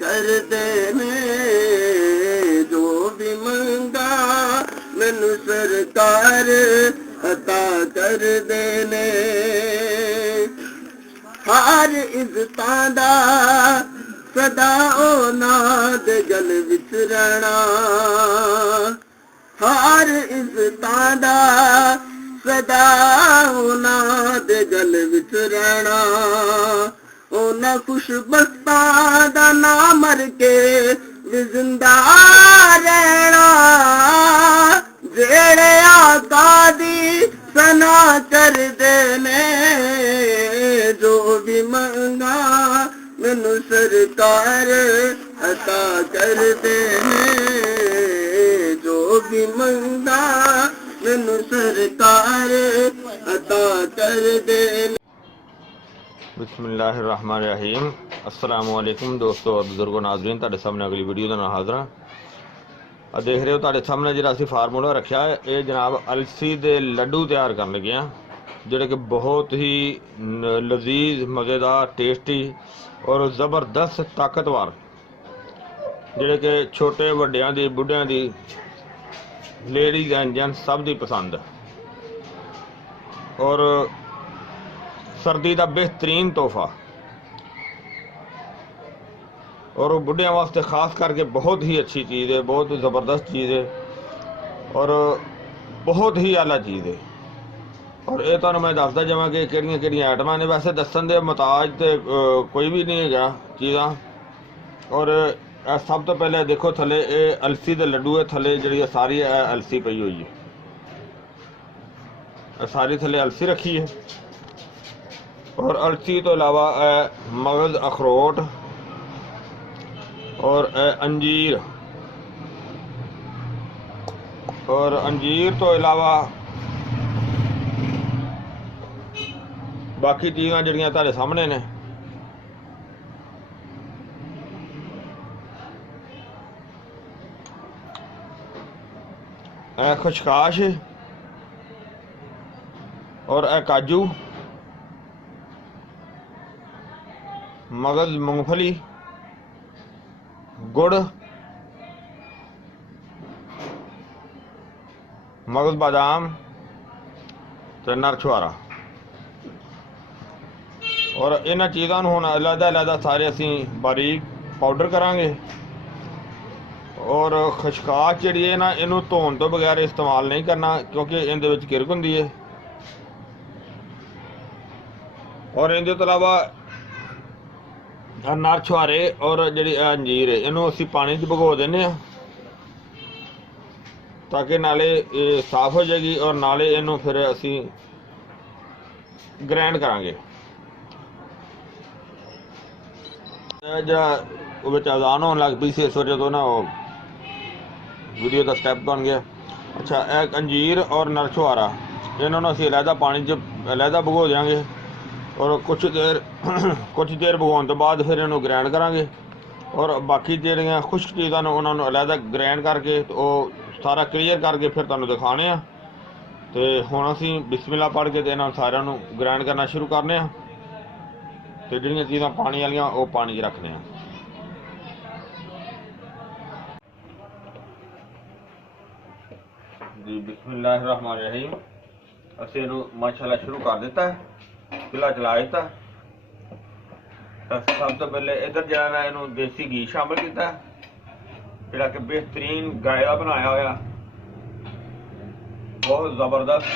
कर देने जो भी मंगा मैनू सरकार अता कर देने। हर इज्जतां दा सदा ओना दे गल विच रहना, हर इज्जतां दा सदा ओना दे गल विच रहना। ओना खुशबख्तां दा ना मर के भी जिंदा रहना, जेड़े आका दी सना कर देने जो भी मंगा मैनू सरकार अता कर देने। जो भी मंगा मैनू सरकार अता कर देने। बिस्मिल्लाहिर्रहमानिर्रहीम। अस्सलामुअलैकुम दोस्तों और बुजुर्गों नाज़रीन, तुहाडे सामने अगली वीडियो दे नाल हाज़र हां। देख रहे हो तुहाडे सामने जिहड़ा असीं फार्मूला रखा है, ये जनाब अलसी दे लड्डू तैयार करन लगे हैं, जिहड़े कि बहुत ही लजीज, मज़ेदार, टेस्टी और ज़बरदस्त ताकतवर, जिहड़े कि छोटे वड्डियां दी, बुढ़ियां दी, लेडीज़ एंड जेंट्स सब दी पसंद और सर्दी का बेहतरीन तोहफा और बुढ़िया वास्ते खास करके बहुत ही अच्छी चीज़ है, बहुत ज़बरदस्त चीज़ है और बहुत ही आला चीज़ है। और ये तो मैं दसदा जावां कि किहड़ियां आइटमां ने। वैसे दस्सण दे मुताज तो कोई भी नहीं है चीज़ां। और सब तो पहले देखो थले ये अलसी दे लड्डू है, थले जी सारी अलसी पई हुई है, सारी थले अलसी रखी है और अलसी तो अलावा मगज़, अखरोट और अंजीर, और अंजीर तो अलावा बाकी चीज़ां जिहड़ियां तुहाडे सामने ने। खशकाश और काजू, मगज़, मूंगफली, गुड़, मगज़ बादाम ते नर छुहारा। और इन्हां चीज़ां नूं हुण अलग-अलग सारे असीं बारीक पाउडर करांगे। और खशकाश जिहड़ी है ना, इनू धोण तो बगैर इस्तेमाल नहीं करना क्योंकि इहदे विच किरक हुंदी है। और इहदे तो अलावा नर छुहारे और जिहड़ी अंजीर है, इनू असीं पानी च भिगो दिंदे हां ताकि नाले ये साफ हो जाएगी और नाले इनू फिर असीं ग्राइंड करांगे। जिहड़ा विच अज़ान होण लग पई सी इस वजह तो ना वो वीडियो का स्टैप बन गया। अच्छा, एक अंजीर और नर छुहारा इन्होंने असीं अलहदा पानी च अलहदा भिगो देंगे और कुछ देर भिगोने तो बाद फिर इन्हूं ग्राइंड करांगे। और बाकी जिहड़ियां खुश्क चीज़ां ने उन्होंने अलहदा ग्राइंड करके तो सारा क्लीयर करके फिर तुहानूं दिखाने आ। तो हुण असीं बिस्मिल्लाह पढ़ के ते इन्हां सारिआं नूं ग्राइंड करना शुरू करने आ ते जिहड़ियां चीज़ां पानी वालियां वो पानी च रखने आ। जी बिस्मिल्लाहिर्रहमानिर्रहीम। असीं इहनूं माशाअल्लाह शुरू कर दिता है, चूल्हा चला दिता। सब तो पहले इधर जो है इनू देसी घी शामिल किया, जिहड़ा कि बेहतरीन गाय का बनाया होया, बहुत ज़बरदस्त।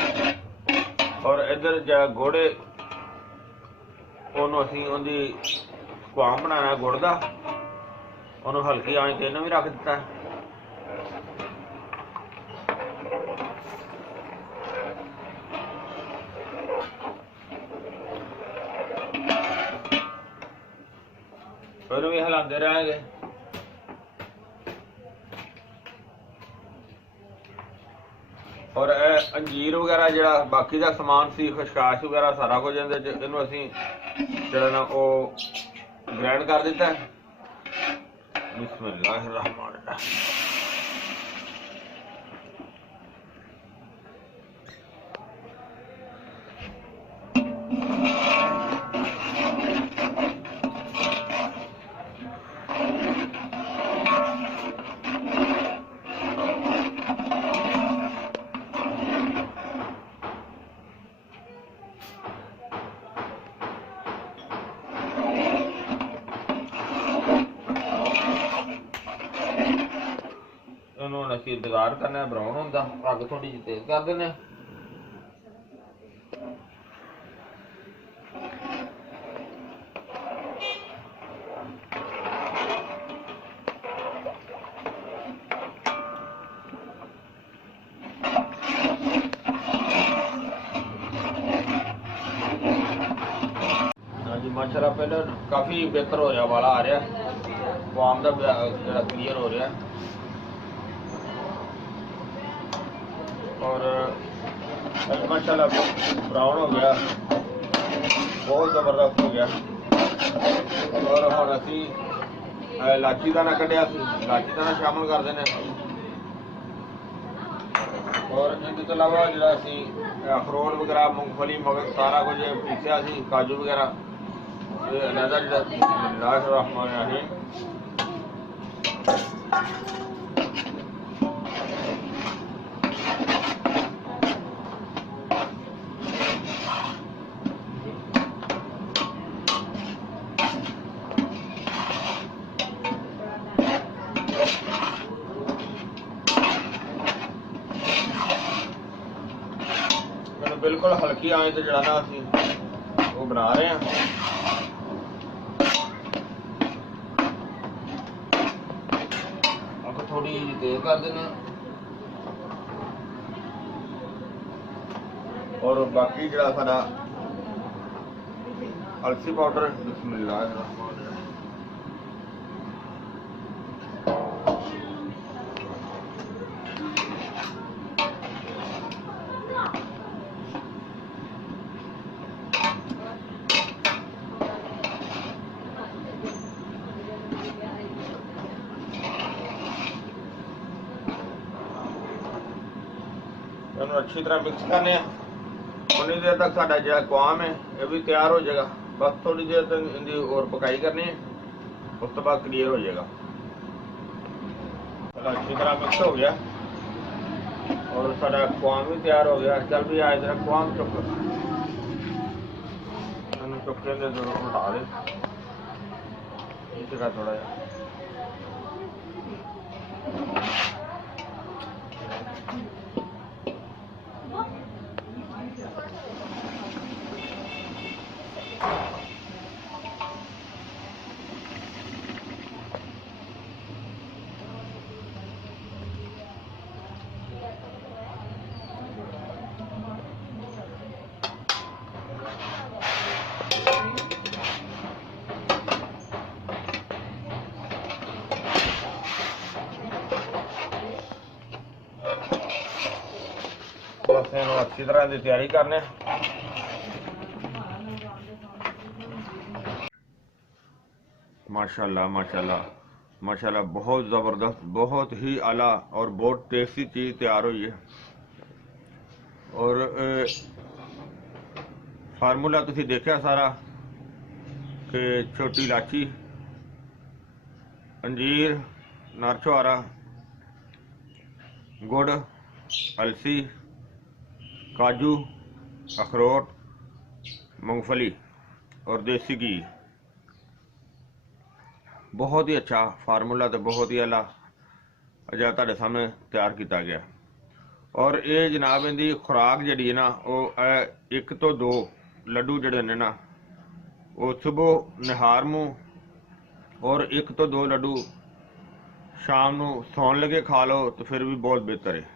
और इधर जो गुड़ उन्होंने असीं उहदी स्क्वाम बनाना गुड़ का, उन्होंने हल्की आंच ते इन्हूं भी रख दिता है। फिर भी हिलाते रहेंगे। और अंजीर वगैरह जो बाकी का समान सी, खशकाश वगैरह सारा कुछ इन्हूं असीं जिहड़ा ना वो ग्राइंड कर दिता है। बिस्मिल्लाहिर्रहमानिर्रहीम। ਅਸੀਂ ਇੰਤਜ਼ਾਰ ਕਰਨਾ ਬਰਾਉਨ ਹੁੰਦਾ, ਅੱਗ ਥੋੜੀ ਜਿਹੀ ਤੇਜ਼ ਕਰ ਦਿੰਦੇ। ਹਾਂਜੀ ਮਾਸ਼ਾਅੱਲਾ ਪਹਿਲਾਂ ਕਾਫੀ ਬਿਹਤਰ ਹੋ ਰਿਹਾ, ਵਾਲਾ ਆ ਰਿਹਾ, ਵਾਮ ਦਾ ਜਿਹੜਾ ਕਲੀਅਰ ਹੋ ਰਿਹਾ और माशाल्लाह ब्राउन हो गया, बहुत ज़बरदस्त हो गया। और हम असी इलाची दाना कढ़िया, इलाची दाना शामिल कर देने। और इस अलावा जो असी अखरोट वगैरह, मूंगफली, मगज सारा कुछ पीसिया सी, काजू वगैरह अलहदा जो बिस्मिल्लाहिर्रहमानिर्रहीम बिल्कुल हल्की आंच ते जड़ा ना असीं वो बना रहे हैं। अब थोड़ी तेज कर देना और बाकी जड़ा साडा अलसी पाउडर बिस्मिल्लाहिर्रहमानिर्रहीम अच्छी तरह मिक्स करने। उन्नी देर तक साडा जो कवाम है ये भी तैयार हो जाएगा। बस थोड़ी देर तक इनकी और पकाई करनी है, उस तो बाद क्लियर हो जाएगा। अच्छी तरह मिक्स हो गया और साडा कवाम भी तैयार हो गया। चल भी आए जरा कवाम चुप चुपके दे जरूर उठा दे इस थोड़ा जा। बस इन्हों अच्छी तरह की तैयारी करने। माशाल्लाह माशाल्लाह माशाल्लाह बहुत ज़बरदस्त, बहुत ही आला और बहुत टेस्टी चीज़ तैयार हुई है। और फार्मूला तुसी देखा सारा कि छोटी इलाची, अंजीर, नारछुआरा, गुड़, अलसी, काजू, अखरोट, मूंगफली और देसी घी। बहुत ही अच्छा फार्मूला तो बहुत ही आला अजा तुहाडे सामने तैयार किया गया। और ये जनाब इनकी खुराक जी है ना, वो 1 तो 2 लड्डू जड़े ने ना वो सुबह निहार मुँह और 1 तो 2 लड्डू शाम को सौन लगे खा लो तो फिर भी बहुत बेहतर है।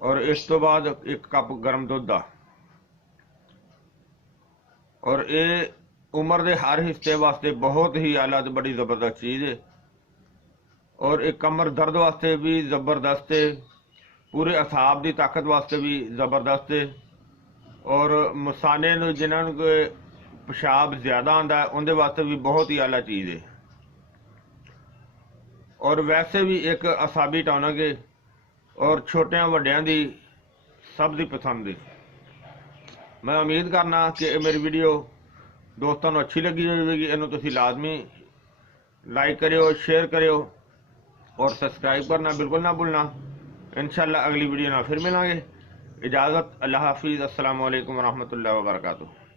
और इस तो बाद 1 कप गर्म दुध का। और ये उम्र के हर हिस्से वास्ते बहुत ही आला तो बड़ी ज़बरदस्त चीज़ है। और एक कमर दर्द वास्ते भी ज़बरदस्त है, पूरे असाब की ताकत वास्ते भी ज़बरदस्त है। और मसाने जिन्होंने पेशाब ज़्यादा आता है उनके वास्ते भी बहुत ही आला चीज़ है। और वैसे भी एक असाबी टॉनिक है और छोटिया वड्डियां दी सब दी पसंद है। मैं उम्मीद करना कि मेरी वीडियो दोस्तों को अच्छी लगी होगी। इन्हों तुसी लाजमी लाइक करियो, शेयर करियो और सब्सक्राइब करना बिल्कुल ना भूलना। इंशाल्लाह अगली वीडियो ना फिर मिलेंगे। इजाज़त, अल्लाह हाफिज़, अस्सलामु अलैकुम वरहमतुल्लाहि वबरकातुहू।